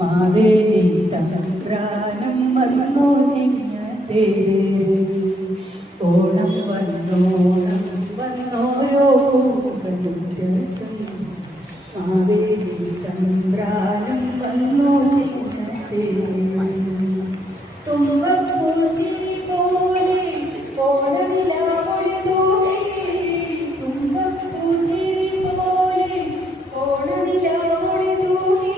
മാവേലി തമ്പ്രാനും വന്നോ ചിങ്ങത്തേ ഓണം വന്നോണം വന്നോരോ പൂക്കളുറ്റത്തും മാവേലി തമ്പ്രാനും വന്നോ ചിങ്ങത്തേ തുമ്പപ്പൂച്ചി പോലെ ഓണനിലാവൊളി തൂകി തുമ്പപ്പൂച്ചി പോലെ ഓണനിലാവൊളി തൂകി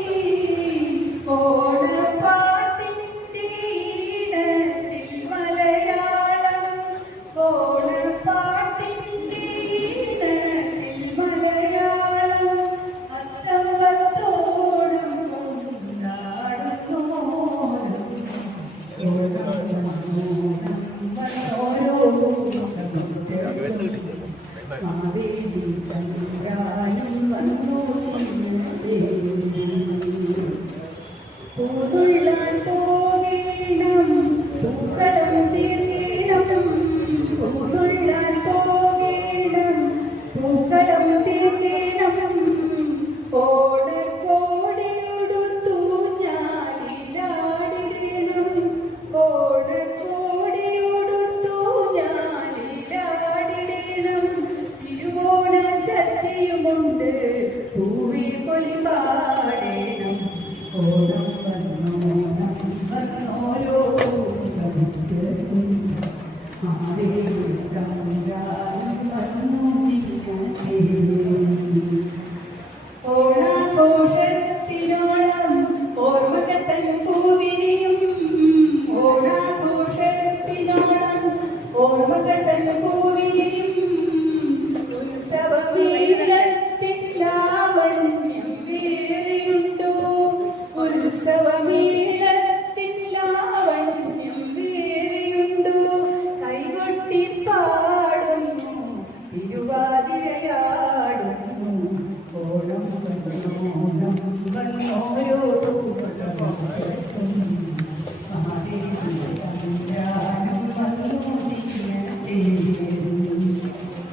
ഓണപ്പാട്ടിൻ്റെ ഈണത്തിൽ മലയാളം ഓണപ്പാട്ടിൻ്റെ ഈണത്തിൽ മലയാളം അത്തം പത്തോണം കൊണ്ടാടുന്നു മാവേലി തമ്പുരാനും വന്നു പൂതുള്ളാൻ പോകേണം പൂക്കളം തീർക്കേണം പൂതുള്ളാൻ പോകേണം പൂക്കളം തീർക്കേണം ഓടക്കോടിയുടുത്തു ഞാലിലാടിടണം ഓടക്കോടിയുടുത്തു ഞാലിലാടിടണം തിരുവോണ സദ്യയുമുണ്ട് പൂവിൽ കൊലി പാടേണം ഓണം വന്നോണം വന്നോരോ മാവേലി തമ്പുരാനും വന്നു ചിങ്ങത്തേ ഓണാഘോഷത്തിനോളം ഓർമ്മകൾ തൻ പൂവിരിയും ഓണാഘോഷത്തിനോളം ഓർമ്മകൾ തൻ പൂവിരിയും ഉത്സവമേളത്തിൽ ലാവണ്യം വേറെയുണ്ടോ ഉത്സവമേളത്തിൽ ലാവണ്യം വേറെയുണ്ടോ കൈകൊട്ടി പാടുന്നു തിരുവാതിരയാടുന്നു ഓണം വന്നോണം വന്നോരോ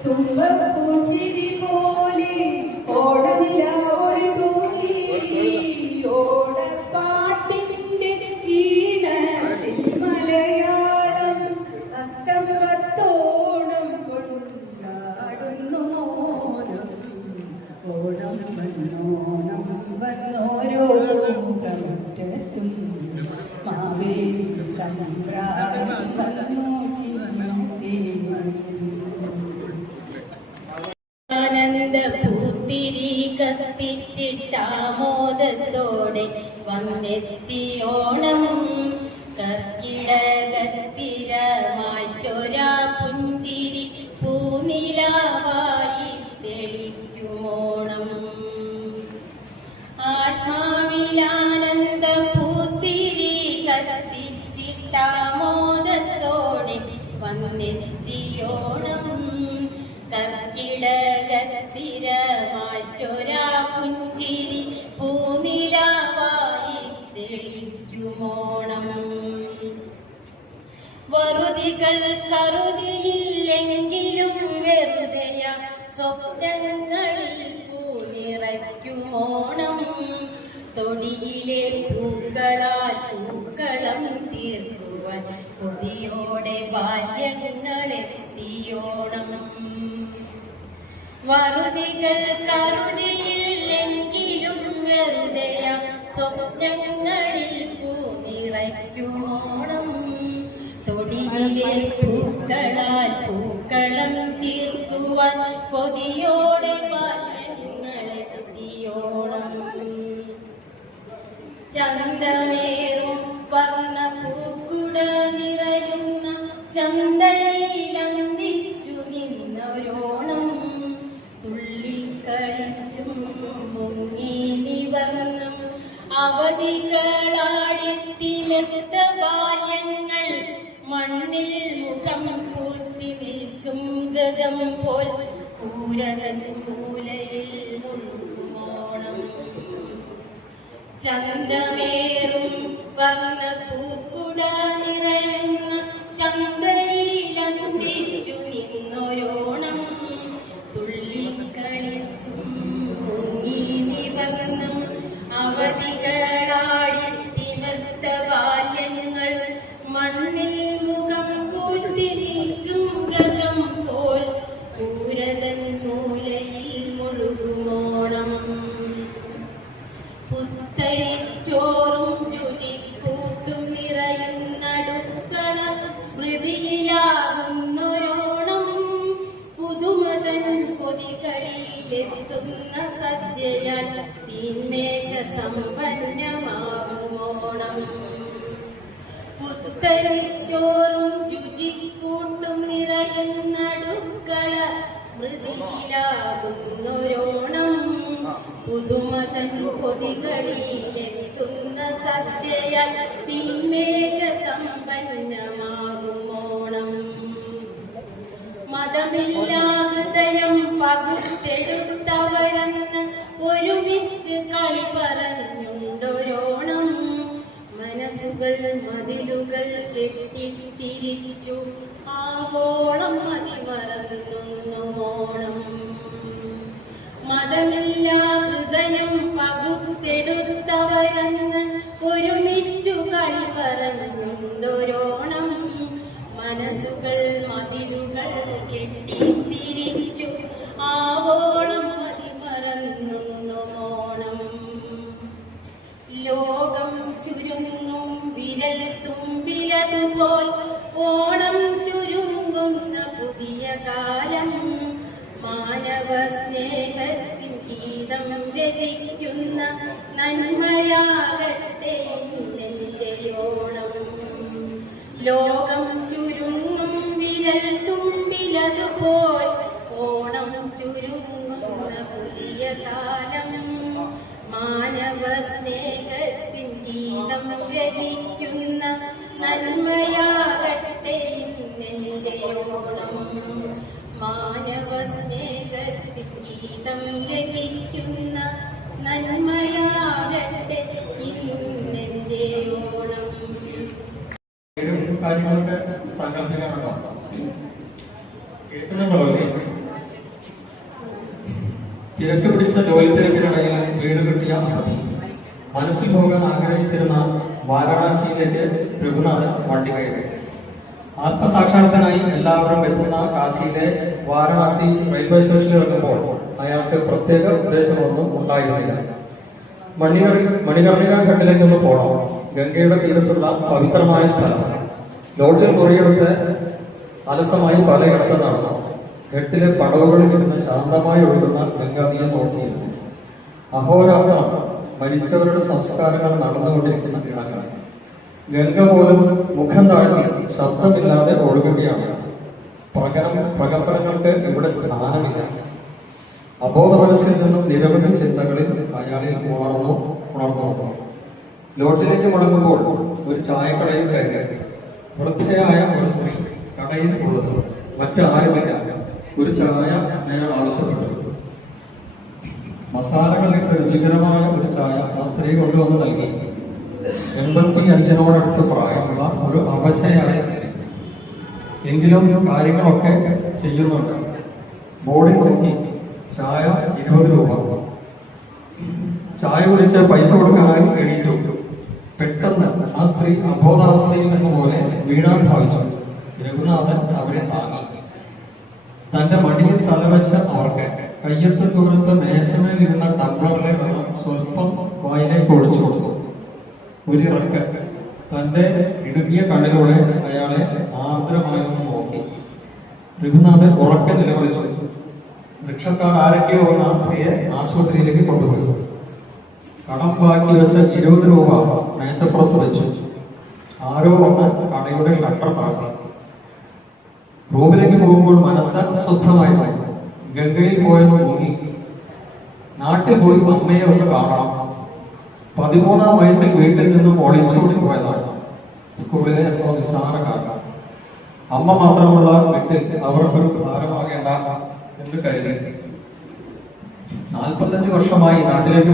തുമ്പപ്പൂച്ചിരി പോലെ ഓടനിലാവൊളി തൂകി ഓടപ്പാട്ടിൻ്റെ ഈണത്തിൽ മലയാളം അത്തം പത്തോണം കൊണ്ടാടുന്നു മോനം ഓണം വന്നോണം വന്നോരോ മുറ്റത്തും മാവേലി തമ്പ്രാനും വന്നു ചിങ്ങത്തേ ആനന്ദപൂത്തിരി കത്തിച്ചിട്ടാമോദത്തോടെ വന്നെത്തിയോണം കർക്കിടകത്തിരമാറ്റൊരാ പുഞ്ചിരി പൂനിലാവായി തെളിക്കുമോണം ആത്മാവിലാനന്ദപൂത്തിരി കത്തിച്ചിട്ടാമോദത്തോടെ വന്നെത്തിയോണം കർക്കിടകത്തിരമാറ്റൊരാ പുഞ്ചിരി പൂനിലാവായി തെളിക്കുമോണം വറുതികൾ കറുതിയില്ലെങ്കിലും വെറുതെയ സ്വപ്നങ്ങളിൽ പൂനിറയ്ക്കുമോണം തൊടിയിലെ പൂക്കളാൽ പൂക്കളം തീർക്കുവാൻ കൊതിയോടെ ബാല്യങ്ങളെത്തിയോണം വറുതികൾ കറുതിയില്ലെങ്കിലും വെറുതെയ സ്വപ്നങ്ങളിൽ പൂനിറയ്ക്കുമോണം തൊടിയിലെ പൂക്കളാൽ പൂക്കളം തീർക്കുവാൻ കൊതിയോടെ ബാല്യങ്ങളെത്തിയോണം ചന്തമേറും വർണ്ണ പൂക്കുട നിറയുന്ന ചന്തയിലന്തിച്ചു നിന്നൊരോണം തുള്ളിക്കളിച്ചും മുങ്ങി നിവർന്നും അവധികളാടെത്തി മെത്ത ബാല്യങ്ങൾ മണ്ണിൽ മുഖം പൂർത്തി നിൽക്കും ഗഗം പോൽ കൂരതൻ മൂലയിൽ മുഴുകുമോണം ചന്തമേറും വർണ്ണ പൂക്കുട നിറയുന്ന ചന്തയിലന്തിച്ചു നിന്നൊരോണം തുള്ളിക്കളിച്ചും മുങ്ങി നിവർന്നും കരതൻ മൂലയിൽ മുഴുകുമോണം. പുത്തരിച്ചോറും രുചിക്കൂട്ടും നിറയുന്നടുക്കള സ്മൃതിയിലാകുന്നൊരോണം. പുതുമതൻ പൊതികളിയിലെത്തുന്ന സദ്യയാൽ തീന്മേശ സമ്പന്നമാകുമോണം. പുത്തരിച്ചോറും രുചിക്കൂട്ടും നിറയുന്നടുക്കള സ്മൃതിയിലാകുന്നൊരോണം. പുതുമതൻ പൊതികളിലെത്തുന്ന സദ്യയാൽ തീന്മേശ സമ്പന്നമാകുമോണം. മതമില്ലാ ഹൃദയം പകുത്തെടുത്തവരെന്ന് ഒരുമിച്ച് കളി പറഞ്ഞുണ്ടൊരോണം. മനസ്സുകൾ മതിലുകൾ കെട്ടിത്തിരിച്ചു ആവോളം മതിമറന്നുണ്ണുമോണം. മതമില്ലാ ഹൃദയം പകുത്തെടുത്തവരെന്ന് ഒരുമിച്ചു കളി പറഞ്ഞുണ്ടൊരോണം. മനസ്സുകൾ മതിലുകൾ കെട്ടിത്തിരിച്ചു ആവോളം മതിമറന്നുണ്ണുമോണം. ലോകം ചുരുങ്ങും വിരൽ തുമ്പിലതുപോൽ ഓണം ചുരുങ്ങുന്ന പുതിയ കാലം. മാനവ സ്നേഹത്തിൻ ഗീതം രചിക്കുന്ന നന്മയാകട്ടെ ഇന്നെന്റെ ഓണം. ലോകം ചുരുങ്ങും വിരൽ തുമ്പിലതുപോൽ ഓണം ചുരുങ്ങുന്ന പുതിയ കാലം. മാനവ സ്നേഹത്തിൻ ഗീതം രചിക്കുന്ന നന്മയാകട്ടെ ഇന്നെന്റെ ഓണം. മാനവ സ്നേഹത്തിൻ ഗീതം രചിക്കുന്ന നന്മയാകട്ടെ ഇന്നെന്റെ ഓണം. കാര്യങ്ങളൊക്കെ സങ്കല്പിക്കാനുണ്ടോ? കേൾക്കുന്നുണ്ടോ? തിരക്ക് പിടിച്ച ജോലി തിരക്കിനിടയിൽ വീട് കിട്ടിയ അവധി. മനസ്സിൽ പോകാൻ ആഗ്രഹിച്ചിരുന്ന വാരാണസിയിലേക്ക് രഘുനാഥൻ വണ്ടി കയറി. ആത്മസാക്ഷാത്കാരത്തിനായി എല്ലാവരും എത്തുന്ന കാശിയിലെ വാരാണസി റെയിൽവേ സ്റ്റേഷനിൽ ഇറങ്ങുമ്പോൾ അയാൾക്ക് പ്രത്യേക ഉദ്ദേശമൊന്നും ഉണ്ടായിരുന്നില്ല. മണികർണിക ഘട്ടിലേക്ക് ഒന്ന് പോകണം. ഗംഗയുടെ തീരത്തുള്ള പവിത്രമായ സ്ഥലം. ലോഡ്ജിൽ മുറിയെടുത്ത് അലസമായി പലയിടത്ത് നടന്നു. ഘട്ടിലെ പടവുകളിൽ ഇരുന്ന് ശാന്തമായി ഒഴുകുന്ന ഗംഗാനദിയെ നോക്കിയിരുന്നു. അഹോരാത്രം മരിച്ചവരുടെ സംസ്കാരങ്ങൾ നടന്നുകൊണ്ടിരിക്കുന്ന ഇടങ്ങൾ. ഗംഗ പോലും മുഖം താഴ്ത്തി ശബ്ദമില്ലാതെ ഒഴുകുകയാണ്. പ്രകമ്പനങ്ങൾക്ക് ഇവിടെ സ്ഥാനമില്ല. അബോധ മനസ്സിൽ നിന്നും നിരവധി ചിന്തകളിൽ അയാളിൽ ഉണർന്നു വന്നു. ലോഡ്ജിലേക്ക് മടങ്ങുമ്പോൾ ഒരു ചായക്കടയിൽ കയറി. വൃദ്ധയായ ഒരു സ്ത്രീ കടയിൽ ഉള്ളത്. മറ്റാരുമില്ല. ഒരു ചായ അയാൾ ആവശ്യപ്പെട്ടു. മസാലകളിട്ട് രുചികരമായ ഒരു ചായ ആ സ്ത്രീ കൊണ്ടുവന്ന് നൽകി. 85-നോടടുത്ത് പ്രായമുള്ള ഒരു അവശയായ സ്ത്രീ. എങ്കിലും കാര്യങ്ങളൊക്കെ ചെയ്യുന്നുണ്ട്. ബോർഡിൽ നോക്കി ചായ 20 രൂപ. ചായ കുടിച്ച് പൈസ കൊടുക്കാനായി എണീറ്റു. പെട്ടെന്ന് ആ സ്ത്രീ അബോധാവസ്ഥയിൽ നിന്ന് പോലെ വീണാൻ ഭാവിച്ചു. രഘുനാഥൻ അവരെ താങ്ങി. തന്റെ മടിയിൽ തലവെച്ച അവർക്ക് കയ്യത്ത് ദൂരത്ത് മേശമേലിരുന്ന ടംബ്ലറിലെ വെള്ളം സ്വല്പം വായിലേക്ക് ഒഴിച്ചു കൊടുത്തു. ഒരിറക്ക് തന്റെ ഇടുങ്ങിയ കണ്ണിലൂടെ അയാളെ ആർദ്രമായി ഒന്ന് നോക്കി. രഘുനാഥൻ ഉറക്കെ നിലവിളിച്ചു. വൃക്ഷക്കാർ ആരൊക്കെയോ ആ സ്ത്രീയെ ആശുപത്രിയിലേക്ക് കൊണ്ടുപോയി. കടം ബാക്കി വെച്ച 20 രൂപ മേശപ്പുറത്ത് വെച്ചു. ആരോ വന്ന് കടയുടെ ഷട്ടർ താഴ്ത്തി. റൂമിലേക്ക് പോകുമ്പോൾ മനസ്സ് അസ്വസ്ഥമായി. ഗംഗയിൽ പോയെന്ന് മുങ്ങി. നാട്ടിൽ പോയി അമ്മയെ ഒന്ന് കാണാം. 13-ാം വയസ്സിൽ വീട്ടിൽ നിന്നും ഒളിച്ചോടി പോയതാണ്. സ്കൂളിലെ എന്തോ നിസ്സാര കാരണം. അമ്മ മാത്രമുള്ള വീട്ടിൽ അവർക്കൊരു ഭാരമാകേണ്ട എന്ന് കരുതി. 45 വർഷമായി നാട്ടിലേക്ക്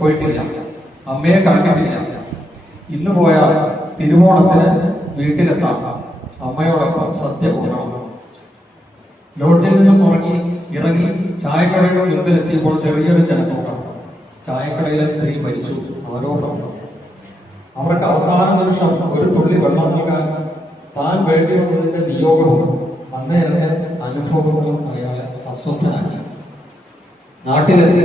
പോയിട്ടില്ല. അമ്മയെ കണ്ടിട്ടില്ല. ഇന്ന് പോയാൽ തിരുവോണത്തിന് വീട്ടിലെത്താം. അമ്മയോടൊപ്പം സദ്യ പോകണം. ലോഡ്ജിൽ നിന്നും ഇറങ്ങി ചായക്കടയുടെ മുൻപിലെത്തിയപ്പോൾ ചെറിയൊരു ജനക്കൂട്ടം. ചായക്കടയിലെ സ്ത്രീ മരിച്ചു. ആരോപണം. അവർക്ക് അവസാന നിമിഷം ഒരു തുള്ളി വെള്ളം നൽകാൻ താൻ വേണ്ടി വന്നതിന്റെ നിയോഗവും അന്നേരത്തെ അനുഭവങ്ങളും അയാളെ അസ്വസ്ഥനാക്കി. നാട്ടിലെത്തി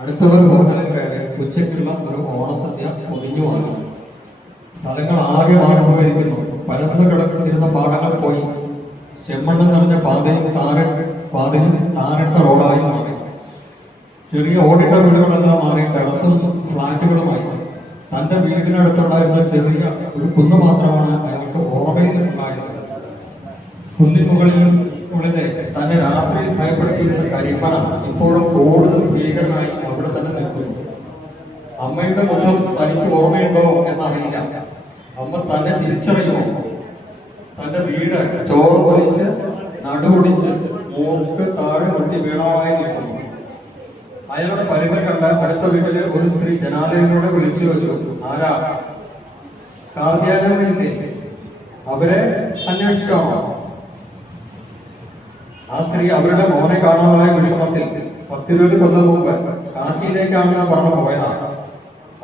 അടുത്തവർ ഹോട്ടലിൽ കയറി ഉച്ചയ്ക്കുള്ള ഒരു ഓണസദ്യ പൊതിഞ്ഞു വാങ്ങി. സ്ഥലങ്ങൾ ആകെ മാറിപ്പോയിരിക്കുന്നു. പരന്നു കിടന്നിരുന്ന പാടങ്ങൾ പോയി ചെമ്മണ്ണം നിറഞ്ഞ പാതയും താരട്ട റോഡായി മാറി. ചെറിയ ഓടിട്ട വീടുകളെല്ലാം മാറി ടെറസും ഫ്ലാറ്റുകളുമായി. തന്റെ വീടിനടുത്തുണ്ടായിരുന്ന ചെറിയ ഒരു കുന്ന് മാത്രമാണ് അയാൾക്ക് ഓർമ്മയിൽ ഉണ്ടായിരുന്നത്. കുന്നിനുകളിലെ തന്നെ രാത്രി ഭയപ്പെടുത്തിയിരുന്ന കരിമണ ഇപ്പോഴും കൂടുതൽ ഭീകരനായി അവിടെ തന്നെ നിൽക്കുന്നു. അമ്മയുടെ മുഖം തനിക്ക് ഓർമ്മയുണ്ടോ എന്നറിയില്ല. അമ്മ തന്നെ തിരിച്ചറിയുമോ? തന്റെ വീട് ചോറ് പൊലിച്ച് നടുപൊടിച്ച് മൂക്ക് താഴെ മുട്ടി വീണായി നിൽക്കുന്നു. അയാളുടെ പരിമൽ കണ്ട അടുത്ത വീട്ടിലെ ഒരു സ്ത്രീ ജനാലയിലൂടെ വിളിച്ചു വെച്ചു, ആരാ? കാർദ്യാലയമില്ലേ? അവരെ അന്വേഷിക്കാമോ? ആ സ്ത്രീ അവരുടെ മോനെ കാണാതായ വിഷമത്തിൽ 10-20 കൊല്ലം മുമ്പ് കാശിയിലേക്കാണ് പറഞ്ഞു പോയതാണ്.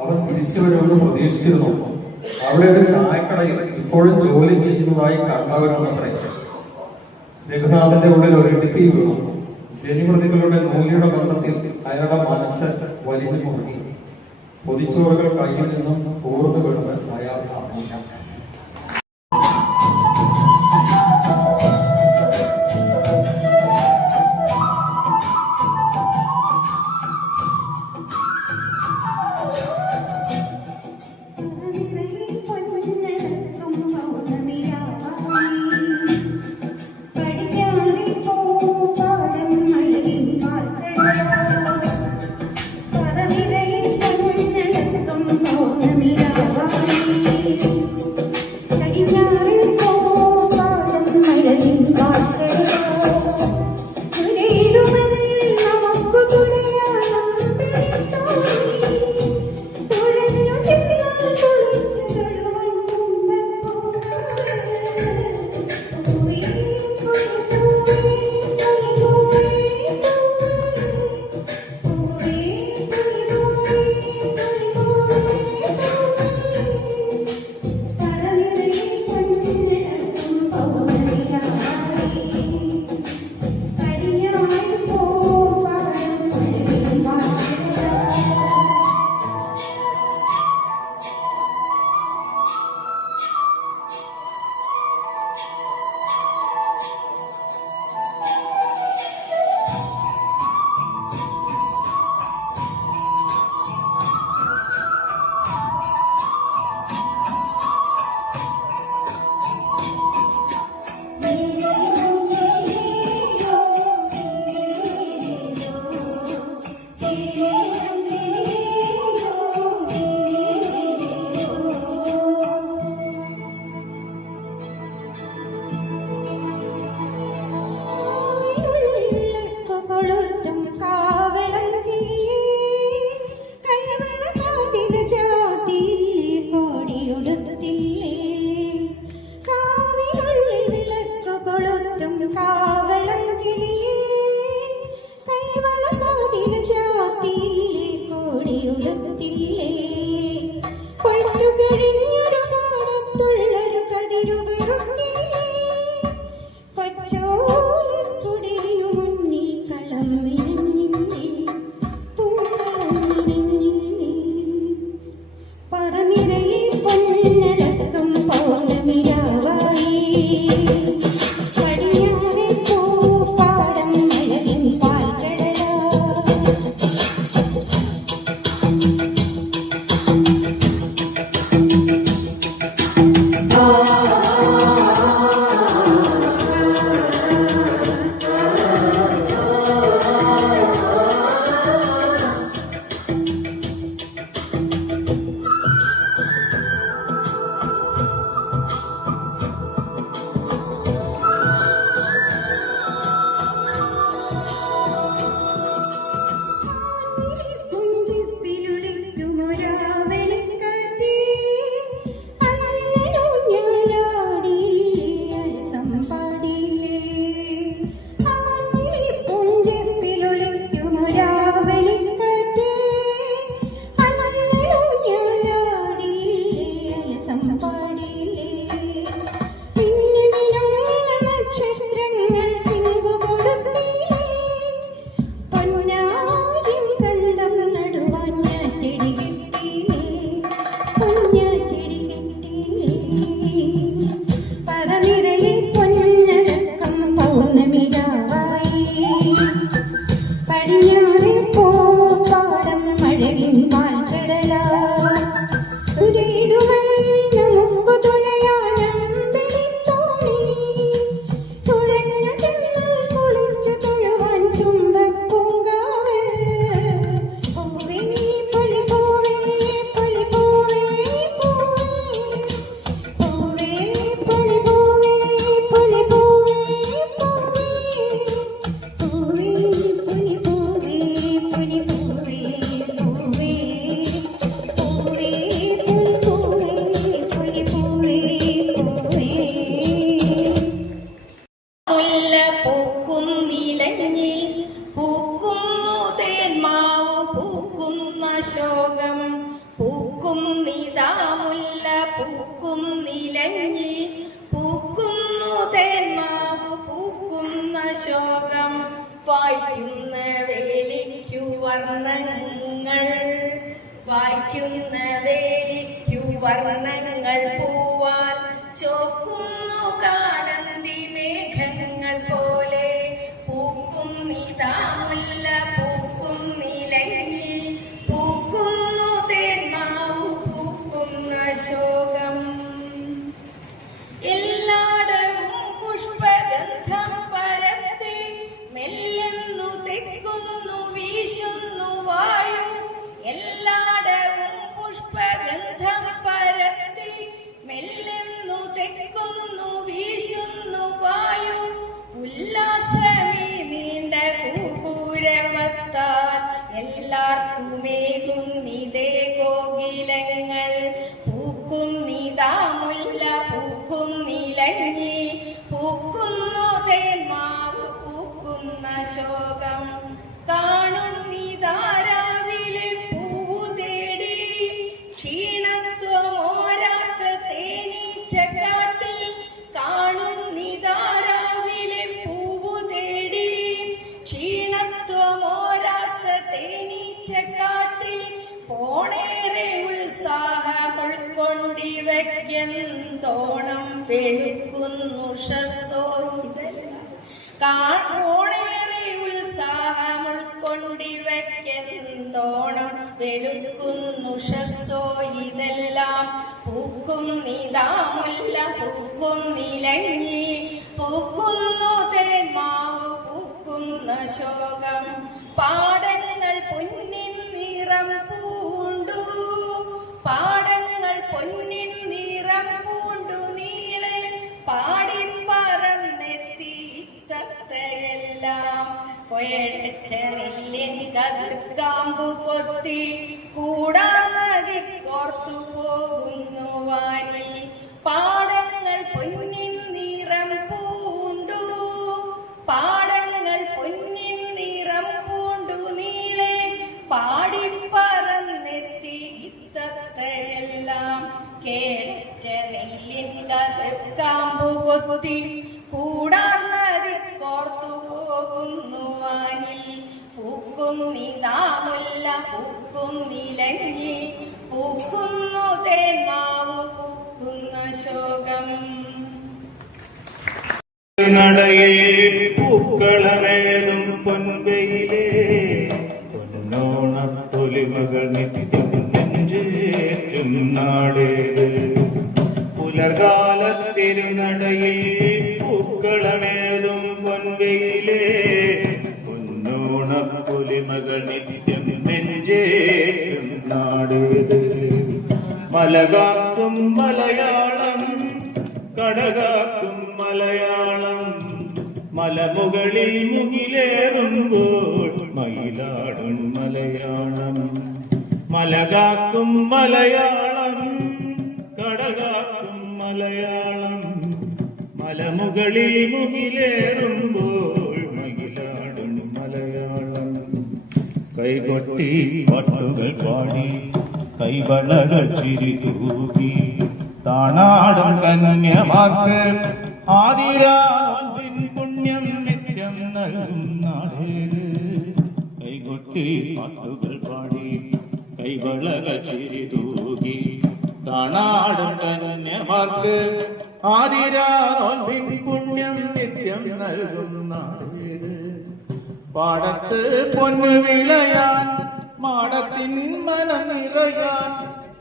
അവൻ തിരിച്ചു വരുമെന്ന് പ്രതീക്ഷിച്ചിരുന്നു. അവിടെ ഒരു ചായക്കടയിൽ ഇപ്പോഴും ജോലി ചെയ്യുന്നതായി കണ്ടവരാണത്രേ. രഘുനാഥന്റെ ഉള്ളിൽ ഒരു ഇടുക്കി വീണു. ജനിമൃതികളുടെ നൂലിയുടെ ബന്ധത്തിൽ അയാളുടെ മനസ്സ് വലിഞ്ഞു മുറുകി. പൊതിച്ചോറുകൾ കയ്യിൽ നിന്നും കൂർന്നു വിടുന്നത് അയാൾ അറിഞ്ഞില്ല. പൂക്കും നിലഞ്ഞി പൂക്കുന്നു തേന്മാവ് പൂക്കുന്ന ശോകം പൂക്കും നിതാമുല്ല പൂക്കും നിലഞ്ഞി പൂക്കുന്നു തേന്മാവ് പൂക്കുന്ന ശോകം വായിക്കുന്ന വേലിക്കു വർണ്ണങ്ങൾ വായിക്കുന്ന വേലിക്കു വർണ്ണങ്ങൾ പൂവാൻ ചോക്കുന്നു കാടന്തി മേഘങ്ങൾ പോലെ പൂക്കും നിതാമുല്ല പൂക്കും നിലങ്ങി പൂക്കുന്നു തേന്മാവു പൂക്കുന്ന ശോകം എല്ലായിടവും പുഷ്പഗന്ധം പരത്തി മെല്ലെന്നു തെക്കുന്നു വീശുന്നു വായു എല്ലായിടവും പുഷ്പഗന്ധം പരത്തി മെല്ലെന്നു തെക്കുന്നു വീശുന്നു വായു ഉല്ലാസമേ നീണ്ട കൂപൂരവത്താൽ എല്ലാവർക്കുമേകുന്നിതേ കോകിലങ്ങൾ പൂക്കും നിതാമുല്ല പൂക്കും നിലഞ്ഞി പൂക്കുന്നു തേന്മാവ് പൂക്കുന്ന ശോകം കാണും നിതാരാവിലെ പൂവു തേടി ക്ഷീണത്വമോരാത്ത തേനീച്ചക്കാട്ടിൽ കാണും നിതാരാവിലെ പൂവു തേടി ക്ഷീണത്വമോരാത്ത തേനീച്ചക്കാട്ടിൽ പോണേറെ ഉത്സാഹം ഉൾക്കൊണ്ടിവയ്ക്കെന്തോണം വെളുക്കുന്നു ഷസ്സോ ഇതെല്ലാം പോണേറെ ഉത്സാഹം ഉൾക്കൊണ്ടിവയ്ക്കെന്തോണം വെളുക്കുന്നു ഷസ്സോ ഇതെല്ലാം പൂക്കും നിതാമുല്ല പൂക്കും നിലങ്ങി പൂക്കുന്നു തേന്മാവ് പൂക്കുന്ന ശോകം പാടങ്ങൾ പൊന്നിൻ നിറം പൂണ്ടു പാടങ്ങൾ പൊന്നിൻ നിറം പൂണ്ടു നീളെ പാടിപ്പറന്നെത്തി തത്തയെല്ലാം കൊയടറ്റ നെല്ലിൻ കതിർക്കാമ്പു കൊത്തി കൂടാനകി കോർത്തു പോകുന്നു വാനിൽ പാടങ്ങൾ പൊന്നിൻ നിറം പൂണ്ടു പാടങ്ങൾ പൊന്നിൻ നിറം പൂണ്ടു നീളെ പാടിപ്പറന്നെത്തി തത്തയെല്ലാം കേടറ്റ നെല്ലിൻ കതിർക്കാമ്പു കൊത്തി കൂടാർന്നതി കോർത്തു പോകുന്നു വാനിൽ പൂക്കും നിതാമുല്ല പൂക്കും നിലങ്ങി പൂക്കുന്നു തേന്മാവ് പൂക്കുന്ന ശോകം നടയിൽ പൂക്കളമെഴുതും പൊൻവെയിലേ പൊന്നോണത്തൊലിമകൾ നിത്യം നെഞ്ചേറ്റും നാടേത് പുലർകാലത്തിരുനടയിൽ പൂക്കളമെഴുതും പൊൻവെയിലേ പൊന്നോണപ്പൊലിമകൾ നിത്യം നെഞ്ചേറ്റും നാടേത് മലകാക്കും മലയാളം കടകാക്കും മലയാളം മലമുകളിൽ മുകിലേറുമ്പോൾ മയിലാടും മലയാളം മലകാക്കും മലയാളം കടകാക്കും മലയാളം മലമുകളിൽ മുകിലേറുമ്പോൾ മയിലാടും മലയാളം കൈകൊട്ടി പാട്ടുകൾ പാടി കൈവളകൾ ചിരിതൂകി താണാടും കന്യമാർക്ക് ആതിരാൻ പുണ്യം നിത്യം നൽകും നാടേത് കൈകൊട്ടി പാട്ടുകൾ പാടി കൈവളകൾ ചിരിതൂകി താണാടും കന്യമാർക്ക് ആതിരാൻ പുണ്യം നിത്യം നൽകും നാടേത് പാടത്ത് പൊന്നു വിളയാൻ മാടത്തിൻ മനം നിറയാൻ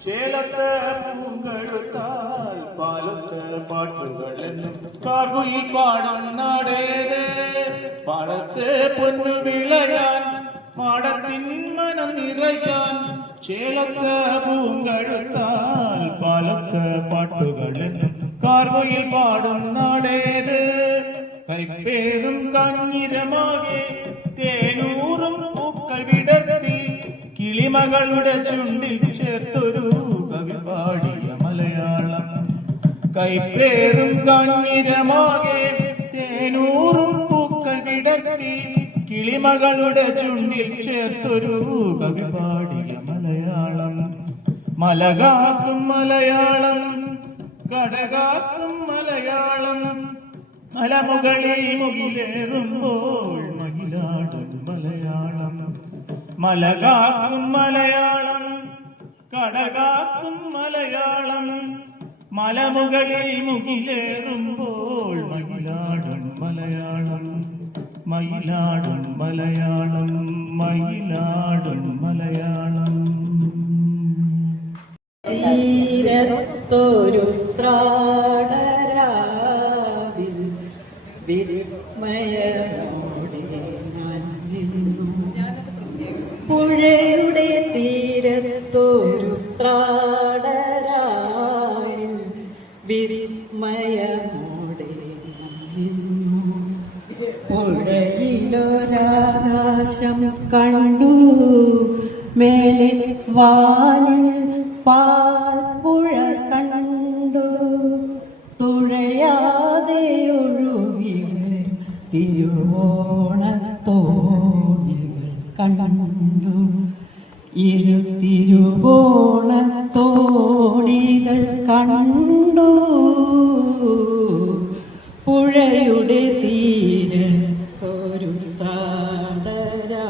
ചേലത്ത് പൂങ്കഴുത്താൽ പാലത്ത് പാട്ടുകളെന്നും കാർഗുയിൽ പാടും നാടേത് പാടത്ത് പൊന്നു വിളയാൻ മാടത്തിൻ മനം നിറയാൻ ചേലത്ത് പൂങ്കഴുത്താൽ പാലത്ത് പാട്ടുകളെന്നും കാർഗുയിൽ പാടും നാടേത് കൈപ്പേറും കഞ്ഞിരമാകെ തേനൂറും പൂക്കൾ വിടർത്തി കിളിമകളുടെ ചുണ്ടിൽ ചേർത്തൊരു കവി പാടിയ മലയാളം കൈപ്പേറും കഞ്ഞിരമാകെ തേനൂറും പൂക്കൾ കവിതയുയർത്തി കിളിമകളുടെ ചുണ്ടിൽ ചേർത്തൊരു കവി പാടിയ മലയാളം. മലകാക്കും മലയാളം, കടകാക്കും മലയാളം, മലമുകളിൽ മുകിലേറുമ്പോൾ മയിലാടും മലയാളം. മലകാക്കും മലയാളം, കടകാക്കും മലയാളം, മലമുകളിൽ മുകിലേറുമ്പോൾ മയിലാടും മലയാളം. മയിലാടും മലയാളം, മയിലാടും മലയാളം. തീരത്തൊരുത്രാടരാവിൽ വിസ്മയമോടെ ഞാൻ നിന്നു. പുഴയുടെ തീരത്തൊരുത്രാടരാവിൽ വിസ്മയമോടെ ഞാൻ നിന്നു. പുഴയിലൊരാകാശം കണ്ടു, മേലെ വാനിൽ പാൽപ്പുഴ കണ്ടു. തുഴയാതെ ഒഴുകി തിരുവോണത്തോണികൾ കണ്ടു. തിരുവോണത്തോണികൾ കണ്ടു. പുഴയുടെ തീരത്തൊരു താടരാ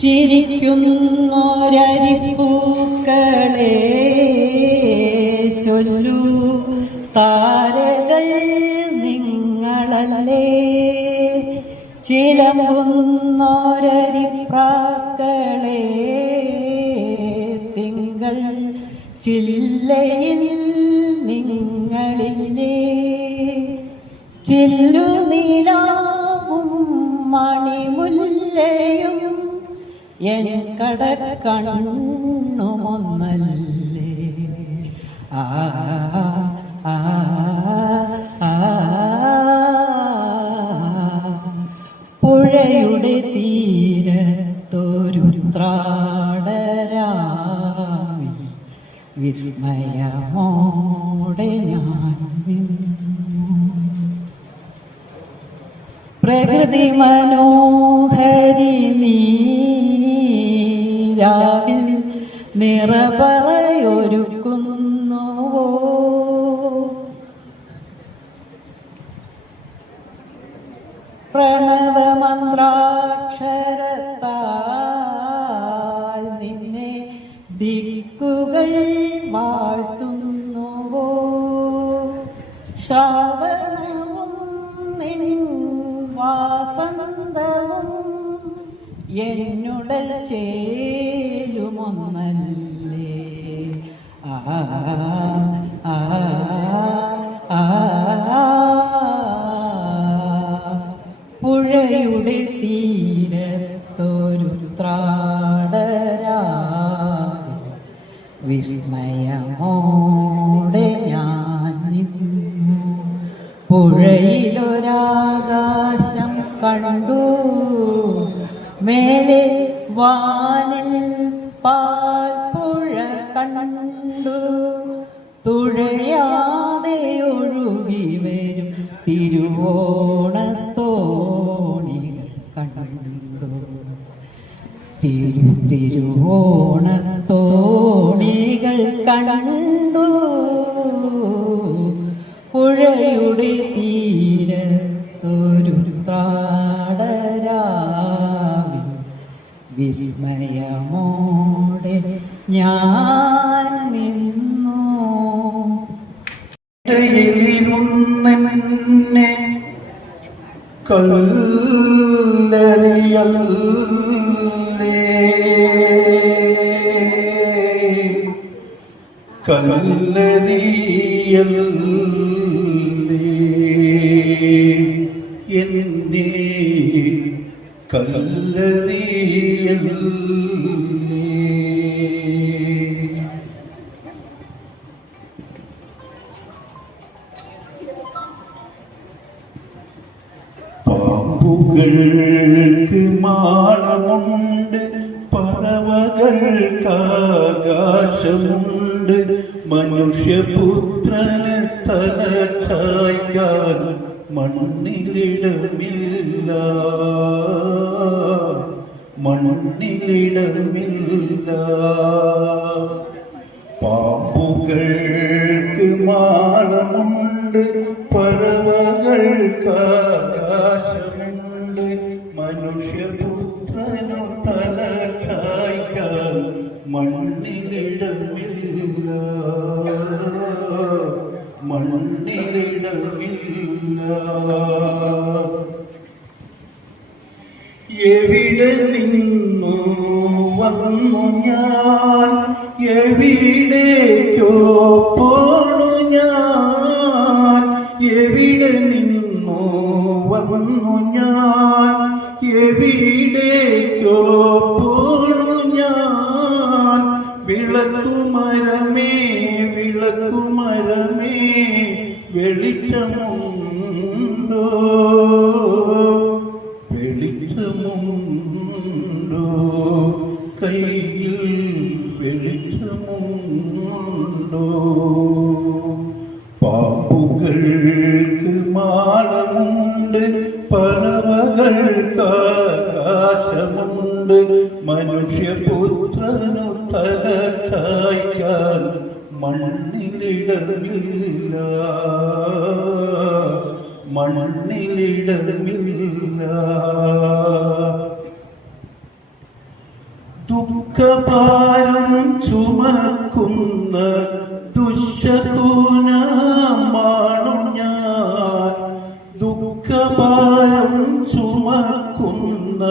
ചിരിക്കുന്നൊരരിപ്പൂക്കളെ ചൊല്ലൂ, താരകൾ നിങ്ങളല്ലേ. ചിലമ്പുന്നൊരരിപ്രാക്കളെ തിങ്കൾ ചില്ലയിൽ നിങ്ങളില്ലേ. ചില്ലുനീലാവും മണിമുല്ലയും എൻ കടക്കണ്ണുമൊന്നല്ലേ. ആ ആ ആ പുഴയുടെ തീരത്തൊരു ത്രാടരാവിൽ വിസ്മയമോടെ ഞാൻ നിന്നു. പ്രകൃതി മനോഹരി നീരാവിൽ നിറപറയൊരുക്കുന്നുവോ. പ്രണവമന്ത്രാക്ഷരത്താൽ നിന്നെ ദിക്കുകൾ വാഴ്ത്തുന്നുവോ. ശ്രാവണവും നിൻ വാസന്തവും എന്നുടൽ ചേലുമൊന്നല്ലേ. ആ ആ ആ പുഴയുടെ തീരത്തൊരു ത്രാടരാവിൽ വിസ്മയമോടെ ഞാൻ നിന്നു. പുഴയിലൊരാകാശം കണ്ടു, മേലെ വാനിൽ പാൽപ്പുഴ കണ്ടു. തുഴയാതെ ഒഴുകി വരും തിരുവോണത്തോണികൾ കണ്ടു. തിരുവോണത്തോണികൾ കണ്ടു. പുഴയുടെ തീരത്തൊരു ത്രാടരാവിൽ വിസ്മയമോടെ ഞാൻ നിന്നു. എലിമുന്നെ കല്ലെറിയല്ലേ കല്ലെറിയല്ലേ എന്നെ കല്ലെറിയല്ലേ. പാമ്പുകൾക്ക് മാളമുണ്ട്, പറവകൾക്ക് ആകാശമുണ്ട്, മനുഷ്യപുത്രന് തല ചായ്ക്കാൻ മണ്ണിലിടമില്ല, മണ്ണിലിടമില്ല. പാമ്പുകൾക്ക് മാളമുണ്ട്, പറവകൾക്ക് ആകാശമുണ്ട്, മനുഷ്യപുത്രനു തല ചായ്ക്കാൻ മണ്ണിലിടമില്ല, മണ്ണിലിടമില്ല. എവിടെ നിന്നു വന്നു ഞാൻ, എവിടേക്കോ പോണു ഞാൻ, എവിടെ നിന്നു വന്നു ഞാൻ, എവിടേക്കോ പോണു ഞാൻ. വിളക്കുമരമേ വിളക്കുമരമേ വെളിച്ചമുണ്ടോ, വെളിച്ചമുണ്ടോ, കയ്യിൽ വെളിച്ചമുണ്ടോ. പാമ്പുകൾക്ക് മാളമുണ്ട്, പറവകൾക്ക് ആകാശമുണ്ട്, മനുഷ്യപുത്രനു തല ചായ്ക്കാൻ മണ്ണിലിടമില്ല, മണ്ണിലിടമില്ല. ദുഃഖഭാരം ചുമക്കുന്ന ദുശ്ശകുനമാണു ഞാൻ, ദുഃഖഭാരം ചുമക്കുന്ന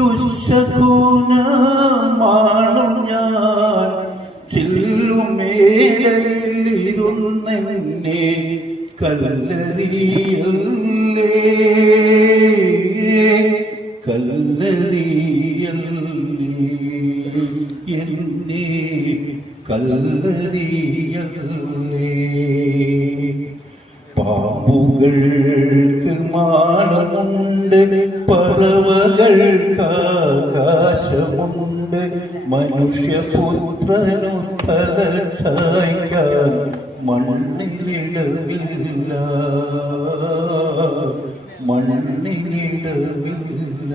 ദുശ്ശകുനമാണു ഞാൻ. ചില്ലുമേടയിലിരുന്നെന്നെ കല്ലെറിയല്ലേ, കല്ലെറിയല്ലേ, എന്നെ കല്ലെറിയല്ലേ. പാമ്പുകൾക്ക് മാളമുണ്ട്, പറവകൾക്ക് ആകാശമുണ്ട്, മനുഷ്യപുത്രനു തല ചായ്ക്കാൻ മണ്ണിലിടമില്ല, മണ്ണിലിടമില്ല.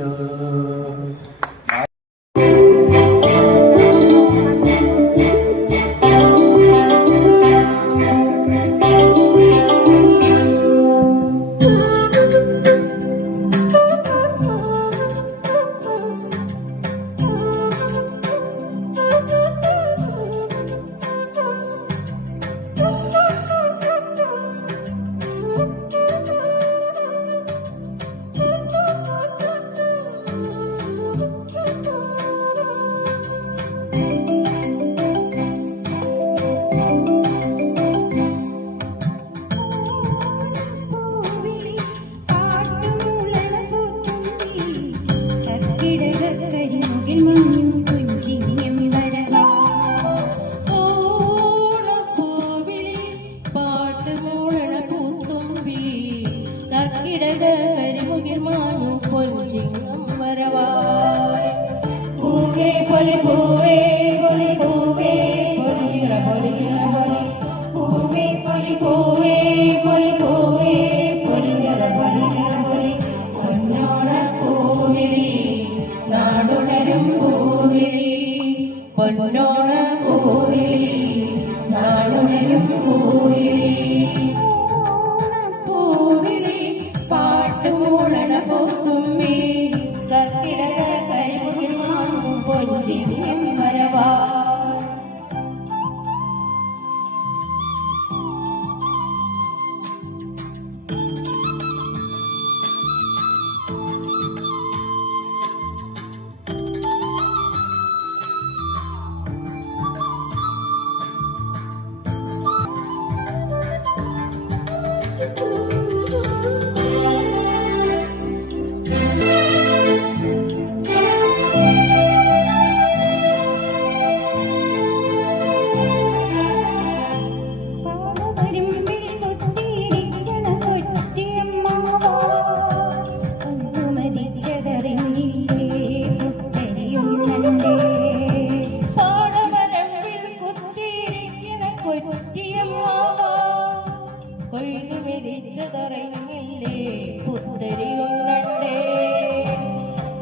കൊയ്തു മെതിച്ചതറിഞ്ഞില്ലേ പുത്തരി ഉണ്ണണ്ടേ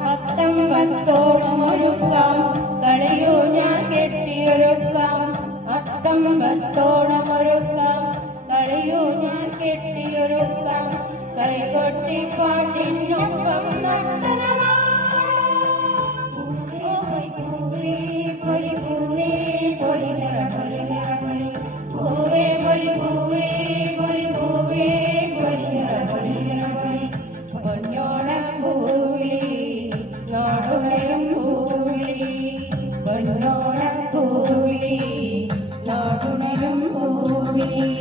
അത്തം പത്തോളം ഒരുക്കാം കളിയോ ഞാൻ കെട്ടിയൊരുക്കാം അത്തം പത്തോളം ഒരുക്കാം കളിയോ ഞാൻ കെട്ടിയൊരുക്കാം കൈകൊട്ടി പാട്ടിനൊപ്പം നാടുണരും പൂവിളി നാടുണരും പൂവിളി നാടുണരും കോവിലി